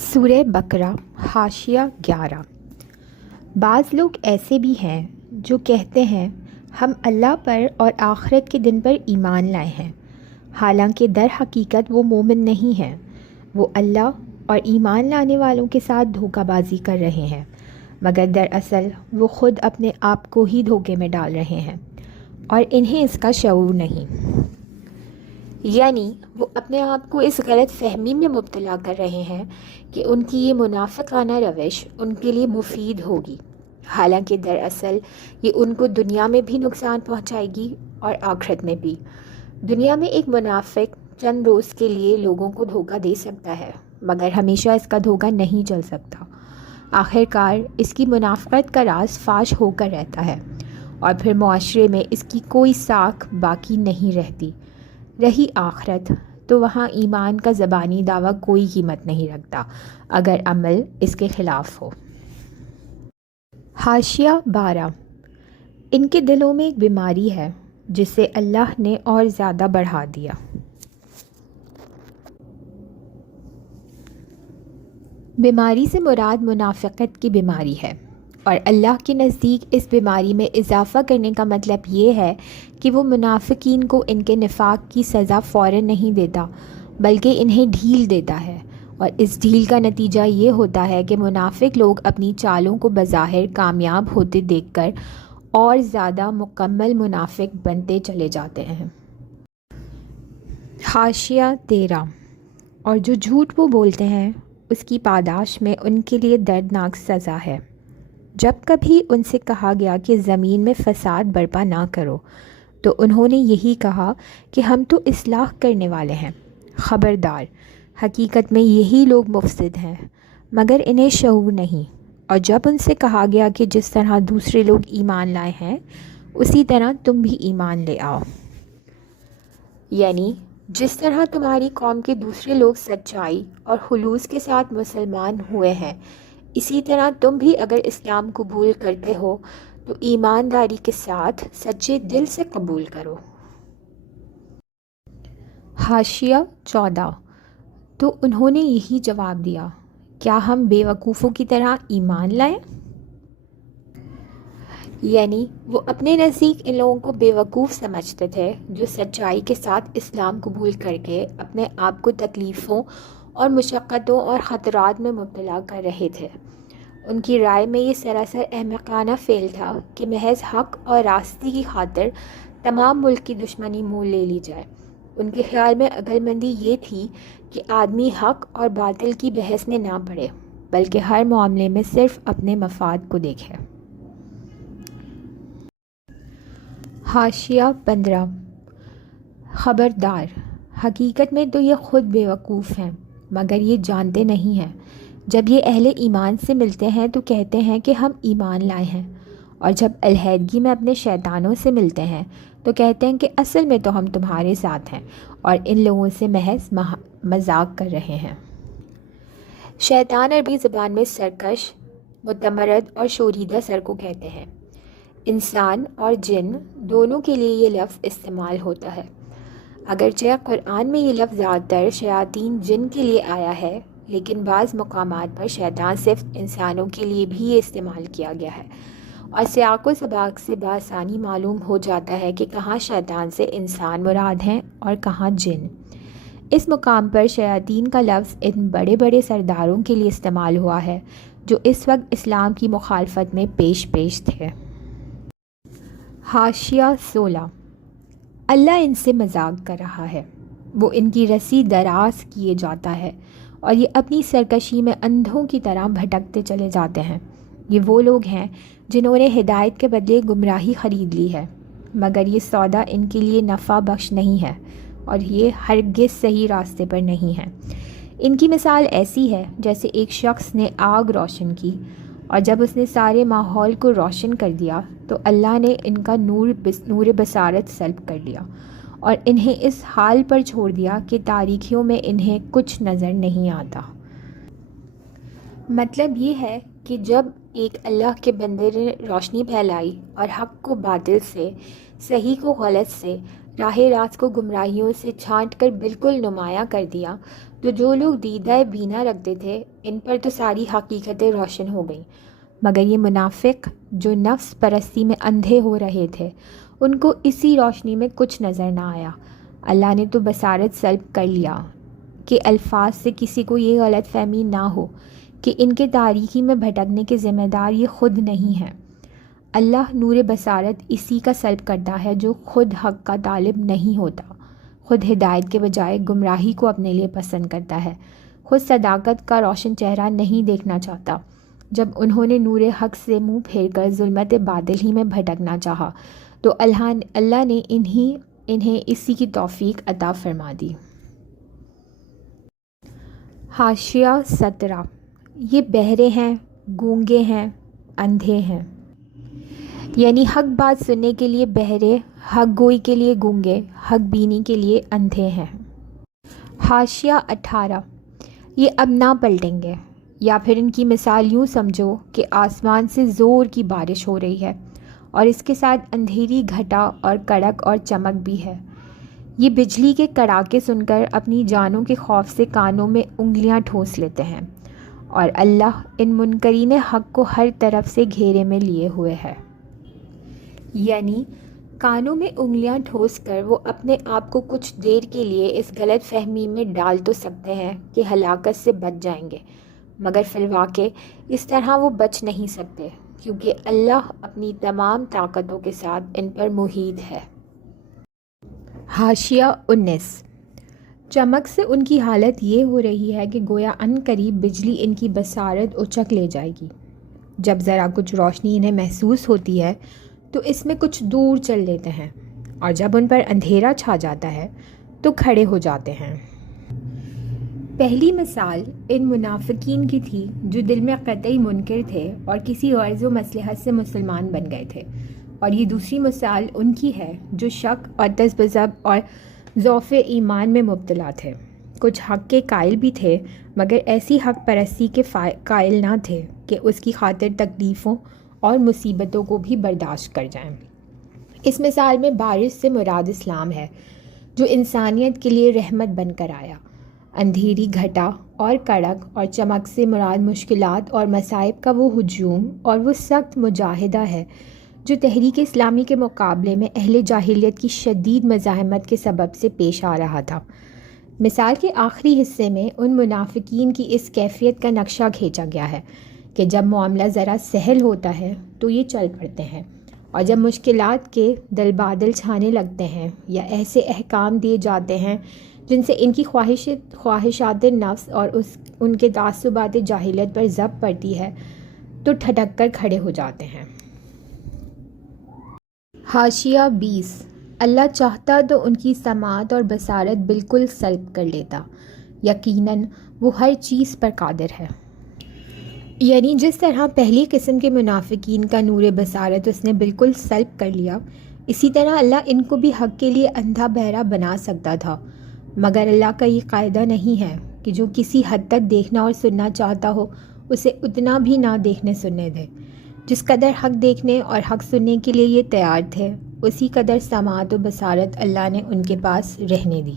سورہ بقرہ حاشیہ 11۔ بعض لوگ ایسے بھی ہیں جو کہتے ہیں ہم اللہ پر اور آخرت کے دن پر ایمان لائے ہیں، حالانکہ در حقیقت وہ مومن نہیں ہیں۔ وہ اللہ اور ایمان لانے والوں کے ساتھ دھوکہ بازی کر رہے ہیں، مگر دراصل وہ خود اپنے آپ کو ہی دھوکے میں ڈال رہے ہیں اور انہیں اس کا شعور نہیں۔ یعنی وہ اپنے آپ کو اس غلط فہمی میں مبتلا کر رہے ہیں کہ ان کی یہ منافقانہ روش ان کے لیے مفید ہوگی، حالانکہ دراصل یہ ان کو دنیا میں بھی نقصان پہنچائے گی اور آخرت میں بھی۔ دنیا میں ایک منافق چند روز کے لیے لوگوں کو دھوکہ دے سکتا ہے، مگر ہمیشہ اس کا دھوکہ نہیں چل سکتا۔ آخر کار اس کی منافقت کا راز فاش ہو کر رہتا ہے اور پھر معاشرے میں اس کی کوئی ساکھ باقی نہیں رہتی۔ رہی آخرت تو وہاں ایمان کا زبانی دعویٰ کوئی قیمت نہیں رکھتا اگر عمل اس کے خلاف ہو۔ حاشیہ 12۔ ان کے دلوں میں ایک بیماری ہے جسے اللہ نے اور زیادہ بڑھا دیا۔ بیماری سے مراد منافقت کی بیماری ہے، اور اللہ کے نزدیک اس بیماری میں اضافہ کرنے کا مطلب یہ ہے کہ وہ منافقین کو ان کے نفاق کی سزا فوراً نہیں دیتا بلکہ انہیں ڈھیل دیتا ہے، اور اس ڈھیل کا نتیجہ یہ ہوتا ہے کہ منافق لوگ اپنی چالوں کو بظاہر کامیاب ہوتے دیکھ کر اور زیادہ مکمل منافق بنتے چلے جاتے ہیں۔ حاشیہ 13۔ اور جو جھوٹ وہ بولتے ہیں اس کی پاداش میں ان کے لیے دردناک سزا ہے۔ جب کبھی ان سے کہا گیا کہ زمین میں فساد برپا نہ کرو تو انہوں نے یہی کہا کہ ہم تو اصلاح کرنے والے ہیں۔ خبردار، حقیقت میں یہی لوگ مفسد ہیں، مگر انہیں شعور نہیں۔ اور جب ان سے کہا گیا کہ جس طرح دوسرے لوگ ایمان لائے ہیں اسی طرح تم بھی ایمان لے آؤ، یعنی جس طرح تمہاری قوم کے دوسرے لوگ سچائی اور خلوص کے ساتھ مسلمان ہوئے ہیں، اسی طرح تم بھی اگر اسلام قبول کرتے ہو تو ایمانداری کے ساتھ سچے دل سے قبول کرو۔ حاشیہ 14۔ تو انہوں نے یہی جواب دیا، کیا ہم بے وقوفوں کی طرح ایمان لائیں؟ یعنی وہ اپنے نزدیک ان لوگوں کو بے وقوف سمجھتے تھے جو سچائی کے ساتھ اسلام قبول کر کے اپنے آپ کو تکلیفوں اور مشقتوں اور خطرات میں مبتلا کر رہے تھے۔ ان کی رائے میں یہ سراسر احمقانہ فعل تھا کہ محض حق اور راستے کی خاطر تمام ملک کی دشمنی مول لے لی جائے۔ ان کے خیال میں عقل مندی یہ تھی کہ آدمی حق اور باطل کی بحث میں نہ پڑے بلکہ ہر معاملے میں صرف اپنے مفاد کو دیکھے۔ حاشیہ 15۔ خبردار، حقیقت میں تو یہ خود بے وقوف ہیں مگر یہ جانتے نہیں ہیں۔ جب یہ اہل ایمان سے ملتے ہیں تو کہتے ہیں کہ ہم ایمان لائے ہیں، اور جب علیحدگی میں اپنے شیطانوں سے ملتے ہیں تو کہتے ہیں کہ اصل میں تو ہم تمہارے ساتھ ہیں اور ان لوگوں سے محض مذاق کر رہے ہیں۔ شیطان عربی زبان میں سرکش، متمرد اور شوریدہ سر کو کہتے ہیں۔ انسان اور جن دونوں کے لیے یہ لفظ استعمال ہوتا ہے، اگرچہ قرآن میں یہ لفظ زیادہ تر شیاطین جن کے لیے آیا ہے، لیکن بعض مقامات پر شیطان صرف انسانوں کے لیے بھی یہ استعمال کیا گیا ہے، اور سیاق و سباق سے بآسانی معلوم ہو جاتا ہے کہ کہاں شیطان سے انسان مراد ہیں اور کہاں جن۔ اس مقام پر شیاطین کا لفظ ان بڑے بڑے سرداروں کے لیے استعمال ہوا ہے جو اس وقت اسلام کی مخالفت میں پیش تھے۔ حاشیہ 16۔ اللہ ان سے مذاق کر رہا ہے، وہ ان کی رسی دراز کیے جاتا ہے اور یہ اپنی سرکشی میں اندھوں کی طرح بھٹکتے چلے جاتے ہیں۔ یہ وہ لوگ ہیں جنہوں نے ہدایت کے بدلے گمراہی خرید لی ہے، مگر یہ سودا ان کے لیے نفع بخش نہیں ہے اور یہ ہرگز صحیح راستے پر نہیں ہے۔ ان کی مثال ایسی ہے جیسے ایک شخص نے آگ روشن کی، اور جب اس نے سارے ماحول کو روشن کر دیا تو اللہ نے ان کا نور بصارت سلب کر لیا اور انہیں اس حال پر چھوڑ دیا کہ تاریکیوں میں انہیں کچھ نظر نہیں آتا۔ مطلب یہ ہے کہ جب ایک اللہ کے بندے نے روشنی پھیلائی اور حق کو باطل سے، صحیح کو غلط سے، راہ راست کو گمراہیوں سے چھانٹ کر بالکل نمایاں کر دیا، تو جو لوگ دیدہ بینا رکھتے تھے ان پر تو ساری حقیقتیں روشن ہو گئیں، مگر یہ منافق جو نفس پرستی میں اندھے ہو رہے تھے ان کو اسی روشنی میں کچھ نظر نہ آیا۔ اللہ نے تو بصارت سلب کر لیا کہ الفاظ سے کسی کو یہ غلط فہمی نہ ہو کہ ان کے تاریکی میں بھٹکنے کے ذمہ دار یہ خود نہیں ہیں۔ اللہ نور بصارت اسی کا سلب کرتا ہے جو خود حق کا طالب نہیں ہوتا، خود ہدایت کے بجائے گمراہی کو اپنے لیے پسند کرتا ہے، خود صداقت کا روشن چہرہ نہیں دیکھنا چاہتا۔ جب انہوں نے نور حق سے منہ پھیر کر ظلمت باطل ہی میں بھٹکنا چاہا تو اللہ نے انہیں اسی کی توفیق عطا فرما دی۔ حاشیہ 17 یہ بہرے ہیں، گونگے ہیں، اندھے ہیں، یعنی حق بات سننے کے لیے بہرے، حق گوئی کے لیے گونگے، حق بینی کے لیے اندھے ہیں۔ حاشیہ 18 یہ اب نہ پلٹیں گے، یا پھر ان کی مثال یوں سمجھو کہ آسمان سے زور کی بارش ہو رہی ہے اور اس کے ساتھ اندھیری گھٹا اور کڑک اور چمک بھی ہے۔ یہ بجلی کے کڑاکے سن کر اپنی جانوں کے خوف سے کانوں میں انگلیاں ٹھونس لیتے ہیں، اور اللہ ان منکرین حق کو ہر طرف سے گھیرے میں لیے ہوئے ہے۔ یعنی کانوں میں انگلیاں ٹھوس کر وہ اپنے آپ کو کچھ دیر کے لیے اس غلط فہمی میں ڈال تو سکتے ہیں کہ ہلاکت سے بچ جائیں گے، مگر فی الواقع اس طرح وہ بچ نہیں سکتے، کیونکہ اللہ اپنی تمام طاقتوں کے ساتھ ان پر محیط ہے۔ حاشیہ 19 چمک سے ان کی حالت یہ ہو رہی ہے کہ گویا ان قریب بجلی ان کی بصارت اچک لے جائے گی۔ جب ذرا کچھ روشنی انہیں محسوس ہوتی ہے تو اس میں کچھ دور چل لیتے ہیں، اور جب ان پر اندھیرا چھا جاتا ہے تو کھڑے ہو جاتے ہیں۔ پہلی مثال ان منافقین کی تھی جو دل میں قطعی منکر تھے اور کسی غرض و مصلحت سے مسلمان بن گئے تھے، اور یہ دوسری مثال ان کی ہے جو شک اور تذبذب اور ضعف ایمان میں مبتلا تھے۔ کچھ حق کے قائل بھی تھے مگر ایسی حق پرستی کے قائل نہ تھے کہ اس کی خاطر تکلیفوں اور مصیبتوں کو بھی برداشت کر جائیں۔ اس مثال میں بارش سے مراد اسلام ہے جو انسانیت کے لیے رحمت بن کر آیا۔ اندھیری گھٹا اور کڑک اور چمک سے مراد مشکلات اور مصائب کا وہ ہجوم اور وہ سخت مجاہدہ ہے جو تحریک اسلامی کے مقابلے میں اہل جاہلیت کی شدید مزاحمت کے سبب سے پیش آ رہا تھا۔ مثال کے آخری حصے میں ان منافقین کی اس کیفیت کا نقشہ کھینچا گیا ہے کہ جب معاملہ ذرا سہل ہوتا ہے تو یہ چل پڑتے ہیں، اور جب مشکلات کے دل بادل چھانے لگتے ہیں یا ایسے احکام دیے جاتے ہیں جن سے ان کی خواہشات نفس اور ان کے تعصبات جاہلیت پر ضبط پڑتی ہے تو ٹھٹک کر کھڑے ہو جاتے ہیں۔ حاشیہ 20 اللہ چاہتا تو ان کی سماعت اور بصارت بالکل سلب کر لیتا، یقیناً وہ ہر چیز پر قادر ہے۔ یعنی جس طرح پہلی قسم کے منافقین کا نور بصارت اس نے بالکل سلب کر لیا، اسی طرح اللہ ان کو بھی حق کے لیے اندھا بہرا بنا سکتا تھا، مگر اللہ کا یہ قاعدہ نہیں ہے کہ جو کسی حد تک دیکھنا اور سننا چاہتا ہو اسے اتنا بھی نہ دیکھنے سننے دے۔ جس قدر حق دیکھنے اور حق سننے کے لیے یہ تیار تھے اسی قدر سماعت و بصارت اللہ نے ان کے پاس رہنے دی۔